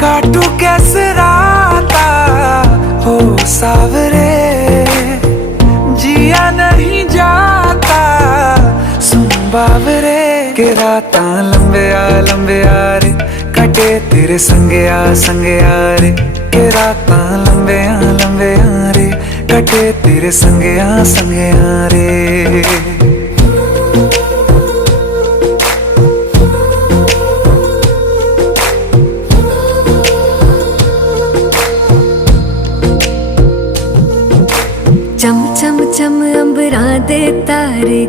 काटू कैसे राता हो सावरे, जिया नहीं जाता सुन बावरे। के राता लंबे आ रे, कटे तेरे संगे आ रे। के राता लंबे आ रे, कटे तेरे संगे आ रे। चम चम चम अंबरा दे तारे।